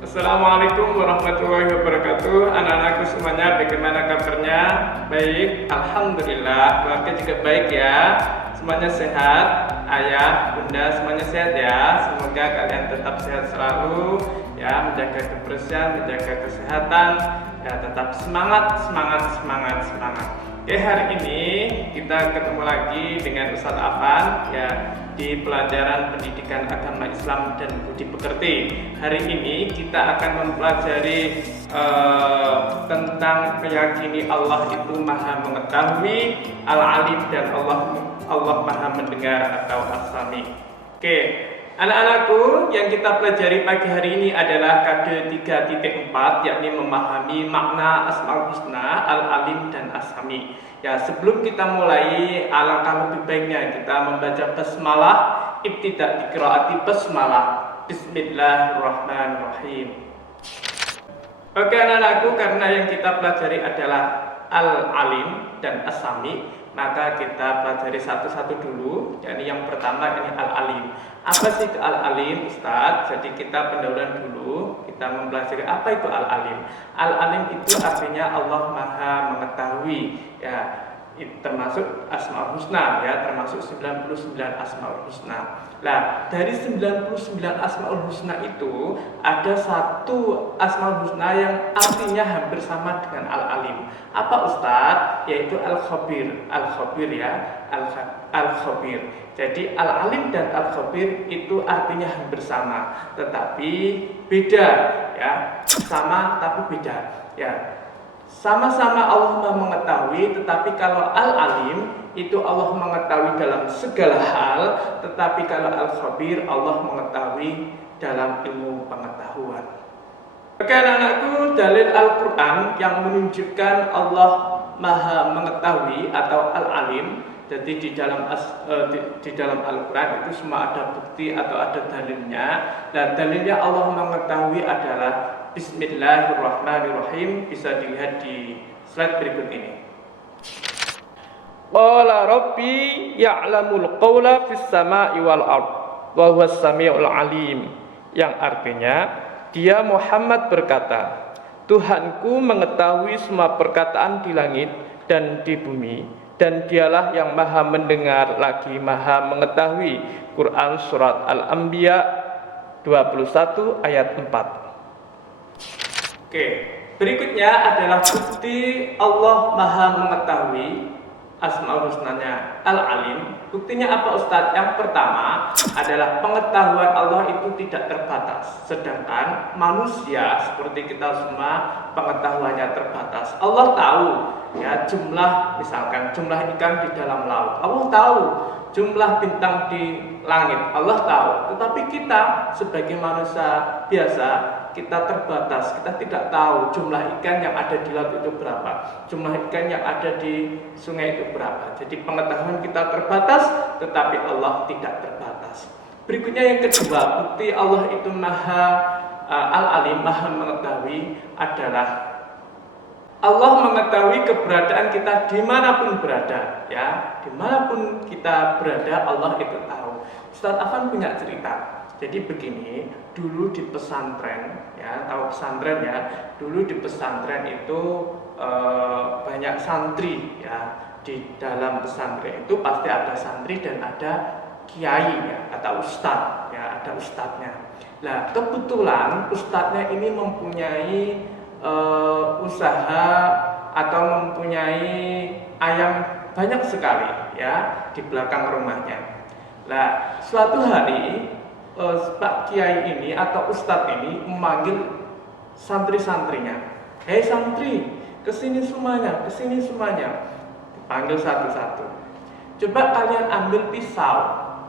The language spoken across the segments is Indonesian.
Assalamualaikum warahmatullahi wabarakatuh. Anak-anakku semuanya, bagaimana kabarnya? Baik, alhamdulillah. Keluarga juga baik ya. Semuanya sehat, ayah, bunda semuanya sehat ya. Semoga kalian tetap sehat selalu ya, menjaga kebersihan, menjaga kesehatan ya, tetap semangat. Oke, hari ini kita ketemu lagi dengan Ustadz Afan ya, di pelajaran pendidikan agama Islam dan budi pekerti. Hari ini kita akan mempelajari tentang meyakini Allah itu maha mengetahui, al-alim, dan Allah maha mendengar atau as-sami. Oke, anak-anakku, yang kita pelajari pagi hari ini adalah kode 3.4, yakni memahami makna Asmaul Husna, al-alim, dan as-sami. Ya, sebelum kita mulai, alangkah lebih baiknya kita membaca basmalah, ibtidak diqiraati basmalah. Bismillahirrahmanirrahim. Oke anak-anakku, karena yang kita pelajari adalah al-alim dan as-sami, maka kita pelajari satu-satu dulu. Jadi yang pertama ini al-alim. Apa sih itu al-alim, Ustadz? Jadi kita pendahuluan dulu, kita mempelajari apa itu al-alim. Al-alim itu artinya Allah maha mengetahui ya, termasuk Asmaul Husna ya, termasuk 99 Asmaul Husna. Nah, dari 99 Asmaul Husna itu ada satu Asmaul Husna yang artinya hampir sama dengan al-alim. Apa Ustadz? Yaitu al-khabir. Al-khabir ya, al-khabir. Jadi al-alim dan al-khabir itu artinya hampir sama, tetapi beda ya. Sama tapi beda ya. Sama-sama Allah mengetahui, tetapi kalau al-alim itu Allah mengetahui dalam segala hal, tetapi kalau al-khabir Allah mengetahui dalam ilmu pengetahuan. Oke anak-anakku, dalil Al-Quran yang menunjukkan Allah maha mengetahui atau al-alim. Jadi di dalam Al-Quran itu semua ada bukti atau ada dalilnya. Dan dalilnya Allah mengetahui adalah Bismillahirrahmanirrahim. Bisa dilihat di slide berikut ini. Qala Rabbi ya'lamul qawla fis sama'i wal ard wa huwas samiul alim. Yang artinya, dia Muhammad berkata, Tuhanku mengetahui semua perkataan di langit dan di bumi, dan dialah yang maha mendengar lagi maha mengetahui. Quran Surat Al-Anbiya 21 ayat 4. Oke, berikutnya adalah bukti Allah maha mengetahui Asmaul Husnanya al-alim. Buktinya apa Ustadz? Yang pertama adalah pengetahuan Allah itu tidak terbatas, sedangkan manusia seperti kita semua pengetahuannya terbatas. Allah tahu ya jumlah, misalkan jumlah ikan di dalam laut, Allah tahu jumlah bintang di langit, Allah tahu. Tetapi kita sebagai manusia biasa, kita terbatas, kita tidak tahu jumlah ikan yang ada di laut itu berapa, jumlah ikan yang ada di sungai itu berapa. Jadi pengetahuan kita terbatas, tetapi Allah tidak terbatas. Berikutnya yang kedua, bukti Allah itu maha al-alim, maha mengetahui adalah Allah mengetahui keberadaan kita dimanapun berada ya, dimanapun kita berada Allah itu tahu. Ustadz Afan punya cerita. Jadi begini, dulu di pesantren ya, tahu pesantren ya, dulu di pesantren itu banyak santri ya. Di dalam pesantren itu pasti ada santri dan ada kiai ya, atau ustadz ya, ada ustadznya. Nah kebetulan ustadznya ini mempunyai usaha atau mempunyai ayam banyak sekali ya di belakang rumahnya. Nah suatu hari Pak Kiai ini atau Ustadz ini memanggil santri-santrinya. Hei santri, kesini semuanya, kesini semuanya. Dipanggil satu-satu. Coba kalian ambil pisau.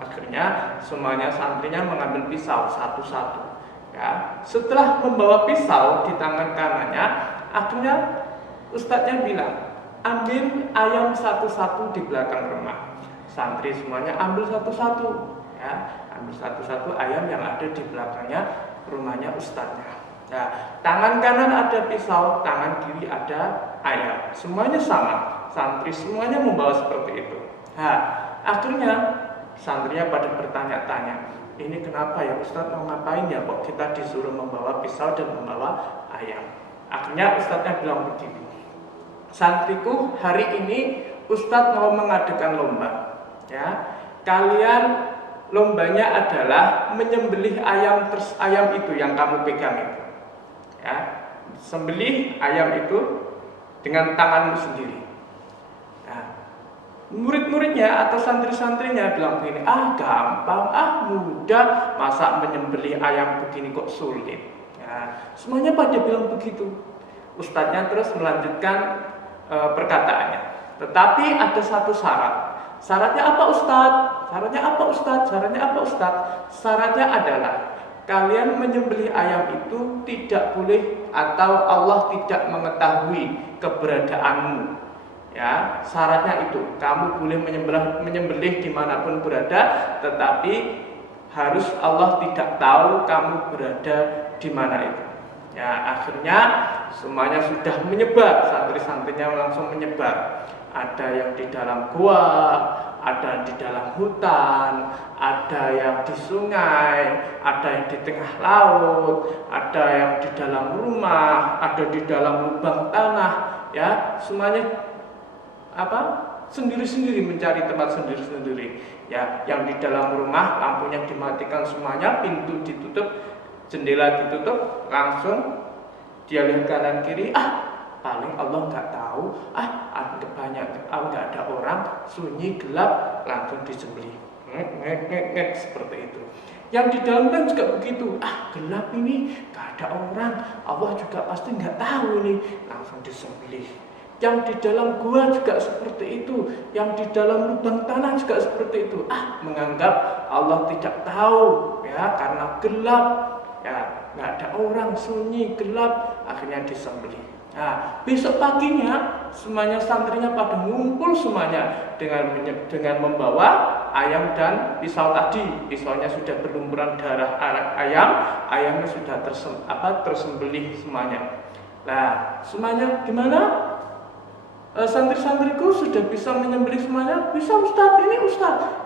Akhirnya semuanya santrinya mengambil pisau satu-satu. Ya, setelah membawa pisau di tangan kanannya, akhirnya Ustadznya bilang, ambil ayam satu-satu di belakang rumah. Santri semuanya ambil satu-satu. Ya, ambil satu-satu ayam yang ada di belakangnya rumahnya ustadznya. Nah, tangan kanan ada pisau, tangan kiri ada ayam. Semuanya sama. Santri semuanya membawa seperti itu. Nah, akhirnya santrinya pada bertanya-tanya, ini kenapa ya Ustadz, mau ngapain ya kok kita disuruh membawa pisau dan membawa ayam? Akhirnya Ustadznya bilang begini, santriku, hari ini Ustadz mau mengadakan lomba. Ya, kalian lombanya adalah menyembelih ayam itu yang kamu pegang itu. Ya, sembelih ayam itu dengan tanganmu sendiri. Nah, murid-muridnya atau santri-santrinya bilang begini, gampang, mudah, masa menyembelih ayam begini kok sulit. Ya, semuanya pada bilang begitu. Ustadznya terus melanjutkan perkataannya. Tetapi ada satu syarat. Syaratnya apa Ustadz? Syaratnya apa Ustadz? Syaratnya apa Ustadz? Syaratnya adalah kalian menyembelih ayam itu tidak boleh atau Allah tidak mengetahui keberadaanmu. Ya, syaratnya itu kamu boleh menyembelih dimanapun berada, tetapi harus Allah tidak tahu kamu berada di mana itu. Ya, akhirnya semuanya sudah menyebar, santri-santrinya langsung menyebar. Ada yang di dalam gua, ada di dalam hutan, ada yang di sungai, ada yang di tengah laut, ada yang di dalam rumah, ada di dalam lubang tanah, ya, semuanya sendiri-sendiri mencari tempat sendiri-sendiri. Ya, yang di dalam rumah lampunya dimatikan semuanya, pintu ditutup, jendela ditutup, langsung dia lihat kanan kiri, paling Allah nggak tahu, nggak ada orang, sunyi gelap, langsung disembelih, seperti itu. Yang di dalam kan juga begitu, gelap ini, nggak ada orang, Allah juga pasti nggak tahu ini, langsung disembelih. Yang di dalam gua juga seperti itu, yang di dalam lubang tanah juga seperti itu, menganggap Allah tidak tahu, ya, karena gelap, ya, nggak ada orang, sunyi gelap, akhirnya disembelih. Nah, besok paginya semuanya santrinya pada ngumpul semuanya dengan membawa ayam dan pisau tadi. Pisaunya sudah berlumuran darah ayamnya sudah tersembelih semuanya. Nah, semuanya gimana? Santri-santriku sudah bisa menyembelih semuanya? Bisa Ustadz,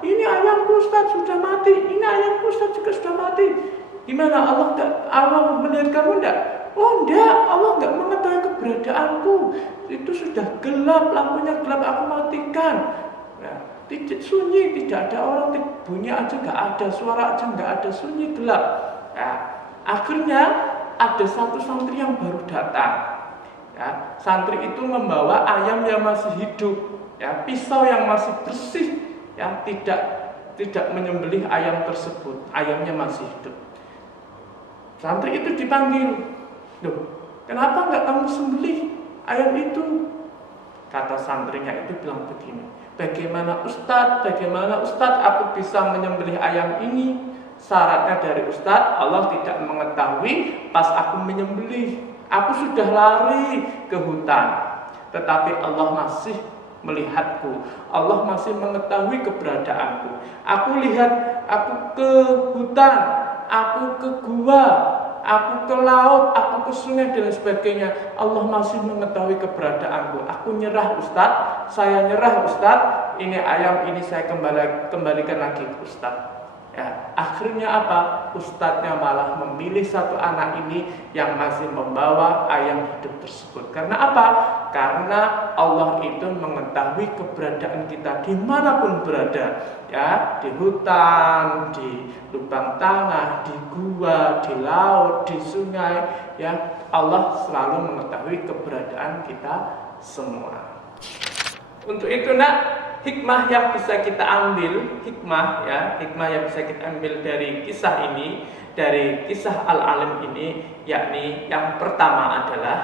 ini ayamku Ustadz sudah mati, ini ayamku Ustadz juga sudah mati. Gimana, Allah melihat kamu enggak? Oh enggak, Allah enggak mengetahui keberadaanku. Itu sudah gelap, lampunya gelap, aku matikan. Nah, sunyi, tidak ada orang, bunyi aja enggak ada, suara aja enggak ada, sunyi gelap. Nah, akhirnya ada satu santri yang baru datang. Ya, santri itu membawa ayam yang masih hidup, ya, pisau yang masih bersih, ya, tidak menyembelih ayam tersebut, ayamnya masih hidup. Santri itu dipanggil, loh, kenapa nggak kamu sembelih ayam itu? Kata santrinya itu bilang begini, bagaimana Ustadz aku bisa menyembelih ayam ini? Syaratnya dari Ustadz, Allah tidak mengetahui pas aku menyembelih. Aku sudah lari ke hutan, tetapi Allah masih melihatku. Allah masih mengetahui keberadaanku. Aku ke hutan, aku ke gua, aku ke laut, aku ke sungai dan sebagainya. Allah masih mengetahui keberadaanku. Aku nyerah Ustadz, saya nyerah Ustadz. Ini ayam ini saya kembalikan lagi ke Ustadz. Ya, akhirnya apa? Ustadznya malah memilih satu anak ini yang masih membawa ayam hidup tersebut. Karena apa? Karena Allah itu mengetahui keberadaan kita dimanapun berada, ya, di hutan, di lubang tanah, di gua, di laut, di sungai, ya, Allah selalu mengetahui keberadaan kita semua. Untuk itu hikmah yang bisa kita ambil, hikmah yang bisa kita ambil dari kisah ini, dari kisah Al-Alim ini, yakni yang pertama adalah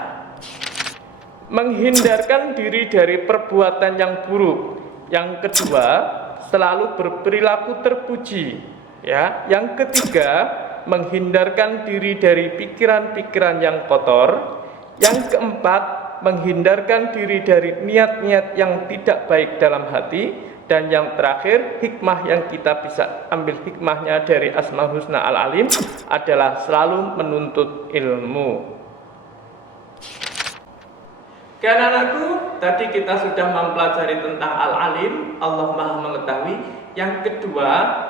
menghindarkan diri dari perbuatan yang buruk. Yang kedua, selalu berperilaku terpuji. Ya, yang ketiga, menghindarkan diri dari pikiran-pikiran yang kotor. Yang keempat, menghindarkan diri dari niat-niat yang tidak baik dalam hati. Dan yang terakhir, hikmah yang kita bisa ambil hikmahnya dari Asmaul Husna Al-Alim adalah selalu menuntut ilmu. Karena anakku, tadi kita sudah mempelajari tentang Al-Alim, Allah Maha Mengetahui. Yang kedua,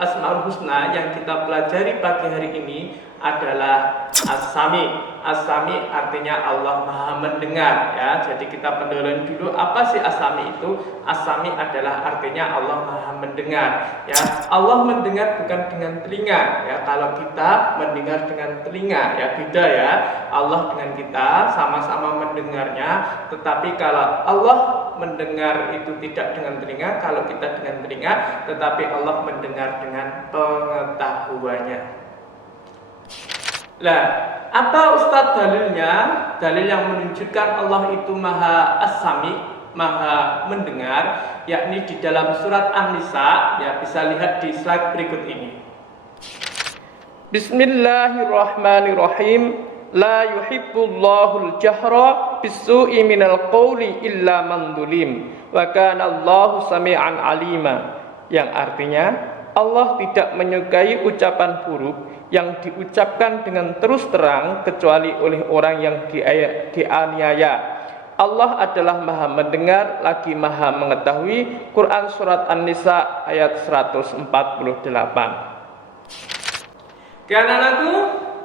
Asmaul Husna yang kita pelajari pagi hari ini adalah As-Sami. As-Sami artinya Allah Maha Mendengar, ya. Jadi kita pendahuluan dulu apa sih As-Sami itu? As-Sami adalah artinya Allah Maha Mendengar, ya. Allah mendengar bukan dengan telinga, ya. Kalau kita mendengar dengan telinga, ya beda ya. Allah dengan kita sama-sama mendengarnya, tetapi kalau Allah mendengar itu tidak dengan telinga, kalau kita dengan telinga, tetapi Allah mendengar dengan pengetahuannya. Lah, apa Ustadz dalilnya? Dalil yang menunjukkan Allah itu Maha As-Sami, Maha Mendengar, yakni di dalam surat An-Nisa, ya bisa lihat di slide berikut ini. Bismillahirrahmanirrahim. La yuhibbullahul jahra bis-su'i minal qawli illa man zulim wa kana Allahu sami'an alima, yang artinya Allah tidak menyukai ucapan buruk yang diucapkan dengan terus terang kecuali oleh orang yang dianiaya. Allah adalah Maha Mendengar lagi Maha Mengetahui. Quran surat An-Nisa ayat 148. Karena itu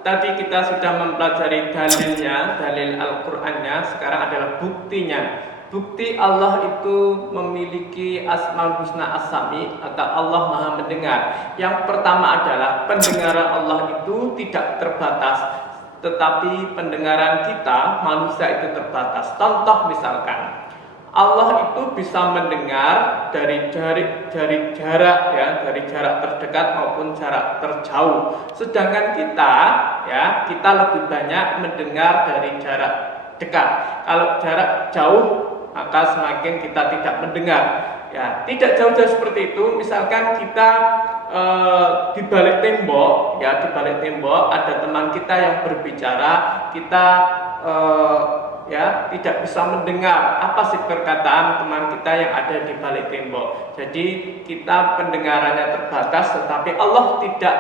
tadi kita sudah mempelajari dalilnya, dalil Al-Qur'annya, sekarang adalah buktinya. Bukti Allah itu memiliki Asmaul Husna As-Sami atau Allah Maha Mendengar. Yang pertama adalah pendengaran Allah itu tidak terbatas, tetapi pendengaran kita manusia itu terbatas. Contoh misalkan, Allah itu bisa mendengar dari jarak, ya, dari jarak terdekat maupun jarak terjauh. Sedangkan kita, ya, kita lebih banyak mendengar dari jarak dekat. Kalau jarak jauh, maka semakin kita tidak mendengar. Ya, tidak jauh-jauh seperti itu. Misalkan kita di balik tembok, ya, di balik tembok ada teman kita yang berbicara, kita ya tidak bisa mendengar apa sih perkataan teman kita yang ada di balik tembok. Jadi kita pendengarannya terbatas, tetapi Allah tidak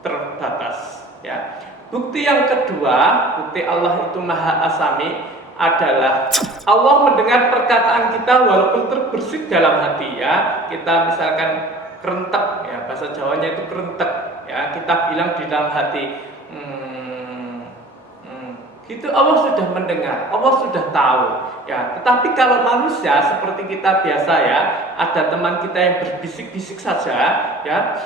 terbatas, ya. Bukti yang kedua, bukti Allah itu Maha As-Sami adalah Allah mendengar perkataan kita walaupun terbersit dalam hati, ya. Kita misalkan kerentek, ya, bahasa Jawanya itu kerentek, ya, kita bilang di dalam hati, itu Allah sudah mendengar, Allah sudah tahu, ya. Tetapi kalau manusia seperti kita biasa, ya, ada teman kita yang berbisik-bisik saja, ya,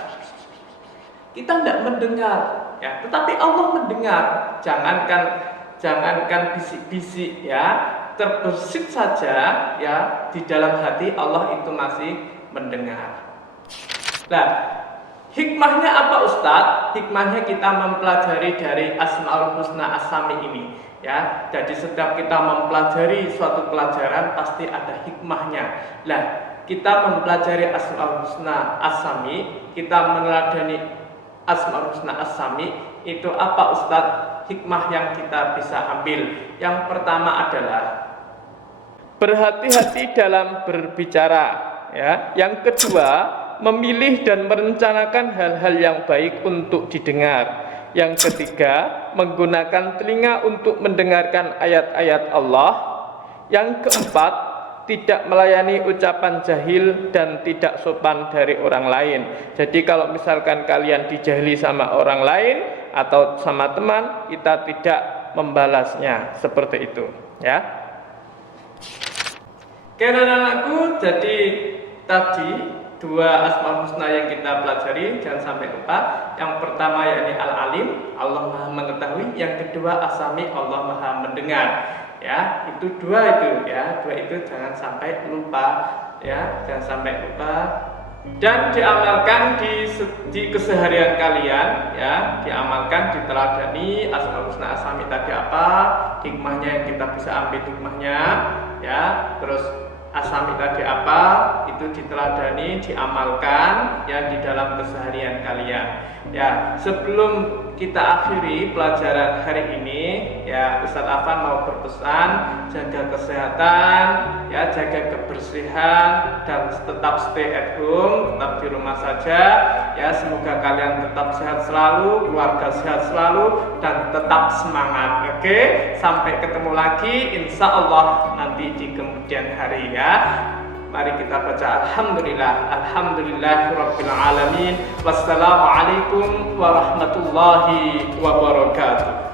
kita tidak mendengar, ya. Tetapi Allah mendengar. Jangankan bisik-bisik, ya, terbersit saja, ya, di dalam hati Allah itu masih mendengar. Nah, hikmahnya apa Ustadz? Hikmahnya kita mempelajari dari Asmaul Husna As-Sami ini, ya. Jadi setiap kita mempelajari suatu pelajaran pasti ada hikmahnya. Nah, kita mempelajari Asmaul Husna As-Sami, kita meneladani Asmaul Husna As-Sami, itu apa Ustadz? Hikmah yang kita bisa ambil. Yang pertama adalah berhati-hati dalam berbicara, ya. Yang kedua, memilih dan merencanakan hal-hal yang baik untuk didengar. Yang ketiga, menggunakan telinga untuk mendengarkan ayat-ayat Allah. Yang keempat, tidak melayani ucapan jahil dan tidak sopan dari orang lain. Jadi kalau misalkan kalian dijahili sama orang lain atau sama teman, kita tidak membalasnya, seperti itu, ya. Karena aku, jadi tadi dua Asmaul Husna yang kita pelajari, jangan sampai lupa. Yang pertama yakni Al-Alim, Allah Maha Mengetahui. Yang kedua As-Sami, Allah Maha Mendengar, ya. Itu dua itu, ya, dua itu jangan sampai lupa, ya, jangan sampai lupa. Dan diamalkan di keseharian kalian, ya, diamalkan, diteladani. Asmaul Husna As-Sami tadi apa, hikmahnya yang kita bisa ambil hikmahnya, ya. Terus As-Sami tadi apa, itu diteladani, diamalkan, ya, di dalam keseharian kalian, ya. Sebelum kita akhiri pelajaran hari ini. Ya, Ustadz Afan mau berpesan, jaga kesehatan, ya, jaga kebersihan, dan tetap stay at home, tetap di rumah saja. Ya, semoga kalian tetap sehat selalu, keluarga sehat selalu, dan tetap semangat. Oke, sampai ketemu lagi, insya Allah nanti di kemudian hari ya. Mari kita baca Alhamdulillah, Alhamdulillahirabbil alamin. Wassalamualaikum warahmatullahi wabarakatuh.